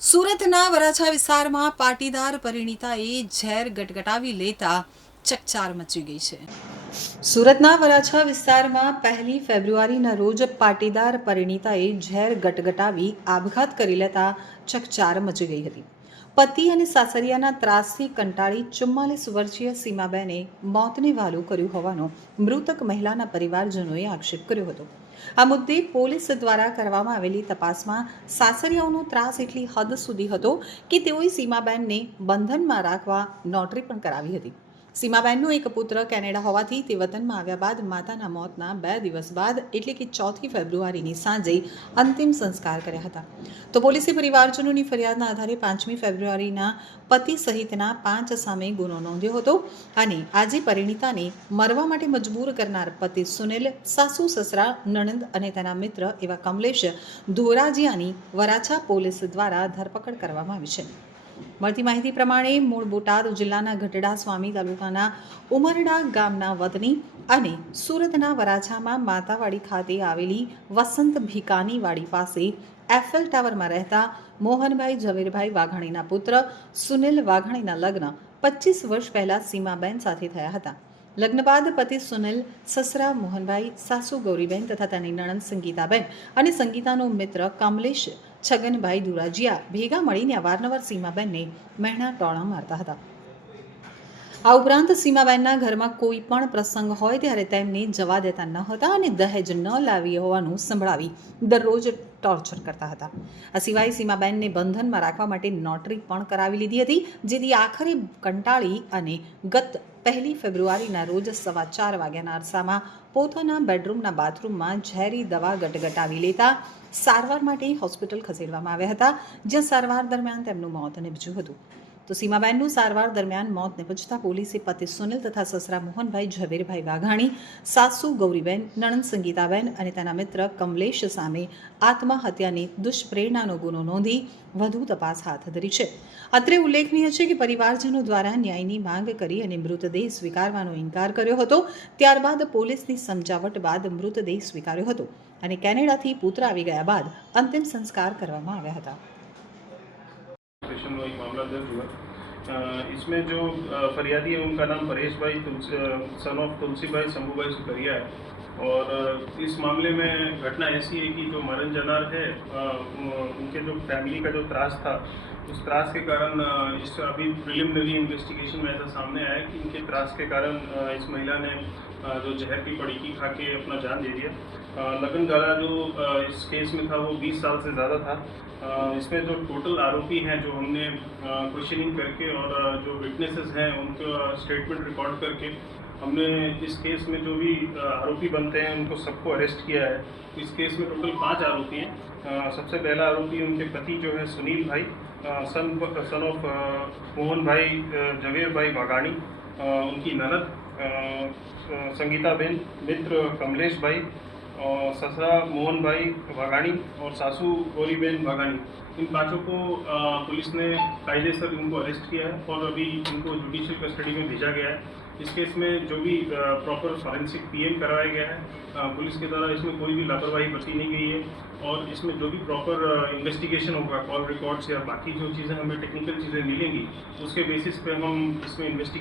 સુરતના વરાછા વિસ્તારમાં પાટીદાર પરિણીતાએ ઝેર ગટગટાવી લેતા ચકચાર મચી ગઈ છે. સુરતના વરાછા વિસ્તારમાં 1 ફેબ્રુઆરીના રોજ પાટીદાર પરિણીતાએ ઝેર ગટગટાવી આપઘાત કરી લેતા ચકચાર મચી ગઈ હતી. પતિ અને સાસરિયાના ત્રાસથી કંટાળી 44 વર્ષીય સીમાબેને મોતને વહાલું કર્યું હોવાનો મૃતક મહિલાના પરિવારજનોએ આક્ષેપ કર્યો હતો. આ મુદ્દે પોલીસ દ્વારા કરવામાં આવેલી તપાસમાં સાસરિયાઓનો ત્રાસ એટલી હદ સુધી હતો કે તેઓએ સીમાબેનને બંધનમાં રાખવા નોટરી પણ કરાવી હતી. સીમાબેનનો એક પુત્ર કેનેડા હોવાથી તે વતનમાં આવ્યા બાદ માતાના મોતના 2 દિવસ બાદ એટલે કે 4 ફેબ્રુઆરીની સાંજે અંતિમ સંસ્કાર કર્યા હતા. તો પોલીસે પરિવારજનોની ફરિયાદના આધારે 5મી ફેબ્રુઆરીના પતિ સહિતના 5 સામે ગુનો નોંધ્યો હતો અને આજે પરિણીતાને મરવા માટે મજબૂર કરનાર પતિ સુનિલ, સાસુ સસરા, નણંદ અને તેના મિત્ર એવા કમલેશ ધોરાજીયાની વરાછા પોલીસ દ્વારા ધરપકડ કરવામાં આવી છે. મળતી માહિતી પ્રમાણે મૂળ બોટાદ જિલ્લાના ગઢડા સ્વામી તાલુકાના ઉમરડા ગામના વતની અને સુરતના વરાછામાં માતાવાડી ખાતે આવેલી વસંત ભીકાનીવાડી પાસે એફએલ ટાવરમાં રહેતા મોહનભાઈ ઝવેરભાઈ વાઘાણીના પુત્ર સુનિલ વાઘાણીના લગ્ન 25 વર્ષ પહેલા સીમાબેન સાથે થયા હતા. લગ્ન બાદ પતિ સુનિલ, સસરા મોહનભાઈ, સાસુ ગૌરીબેન તથા તેની નણંદ સંગીતાબેન અને સંગીતાનો મિત્ર કમલેશ છગનભાઈ ધુરાજીયા ભેગા મળીને અવારનવાર સીમાબેનને મહેણા ટોણા મારતા હતા. આ ઉપરાંત સીમાબેનના ઘરમાં કોઈ પણ પ્રસંગ હોય ત્યારે તેમને જવા દેતા ન હતા અને દહેજ ન લાવી હોવાનું સંભળાવી દરરોજ ટોર્ચર કરતા હતા. આ સિવાય સીમાબેનને બંધનમાં રાખવા માટે નોટરી પણ કરાવી લીધી હતી, જેથી આખરે કંટાળી અને ગત 1 ફેબ્રુઆરીના રોજ 4:15 વાગ્યાના અરસામાં પોતાના બેડરૂમના બાથરૂમમાં ઝેરી દવા ગટગટાવી લેતા સારવાર માટે હોસ્પિટલ ખસેડવામાં આવ્યા હતા, જ્યાં સારવાર દરમિયાન તેમનું મોત નીપજ્યું હતું. તો સીમાબેનનું સારવાર દરમિયાન મોત નીપજતા પોલીસે પતિ સુનિલ તથા સસરા મોહનભાઈ ઝવેરભાઈ વાઘાણી, સાસુ ગૌરીબેન, નણંદ સંગીતાબેન અને તેના મિત્ર કમલેશ સામે આત્મહત્યાની દુષ્પ્રેરણાનો ગુનો નોંધી વધુ તપાસ હાથ ધરી છે. અત્રે ઉલ્લેખનીય છે કે પરિવારજનો દ્વારા ન્યાયની માંગ કરી અને મૃતદેહ સ્વીકારવાનો ઇનકાર કર્યો હતો. ત્યારબાદ પોલીસની સમજાવટ બાદ મૃતદેહ સ્વીકાર્યો હતો અને કેનેડાથી પુત્ર આવી ગયા બાદ અંતિમ સંસ્કાર કરવામાં આવ્યા હતા. एक मामला दर्ज हुआ। इसमें जो फरियादी है उनका नाम परेश भाई सन ऑफ तुलसी भाई शंभू भाई सुकरिया है और इस मामले में घटना ऐसी है कि जो मरण जनार है उनके जो फैमिली का जो त्रास था उस त्रास के कारण इस अभी प्रिलिमिनरी इन्वेस्टिगेशन में ऐसा सामने आया कि इनके त्रास के कारण इस महिला ने जो जहर की पड़ीकी खा के अपना जान दे दिया. लगन गाला जो इस केस में था वो 20 साल से ज़्यादा था. इसमें जो टोटल आरोपी हैं जो हमने क्वेश्चनिंग करके और जो विटनेसेस हैं उनका स्टेटमेंट रिकॉर्ड करके हमने इस केस में जो भी आरोपी बनते हैं उनको सबको अरेस्ट किया है. इस केस में टोटल 5 आरोपी हैं. सबसे पहला आरोपी उनके पति जो है सुनील भाई सन ऑफ मोहन भाई जवेर भाई वाघाणी, उनकी ननद संगीताबेन, मित्र कमलेश भाई, ससरा मोहन भाई वाघाणी और सासू गौरीबेन वाघाणी, इन 5 को पुलिस ने कायदेसर इनको अरेस्ट किया है और अभी इनको जुडिशियल कस्टडी में भेजा गया है. इस केस में जो भी प्रॉपर फॉरेंसिक पीएम करवाया गया है, पुलिस के द्वारा इसमें कोई भी लापरवाही बरती नहीं गई है और इसमें जो भी प्रॉपर इन्वेस्टिगेशन होगा, कॉल रिकॉर्ड्स या बाकी जो चीज़ें हमें टेक्निकल चीज़ें मिलेंगी उसके बेसिस पे हम इसमें इन्वेस्टिगेशन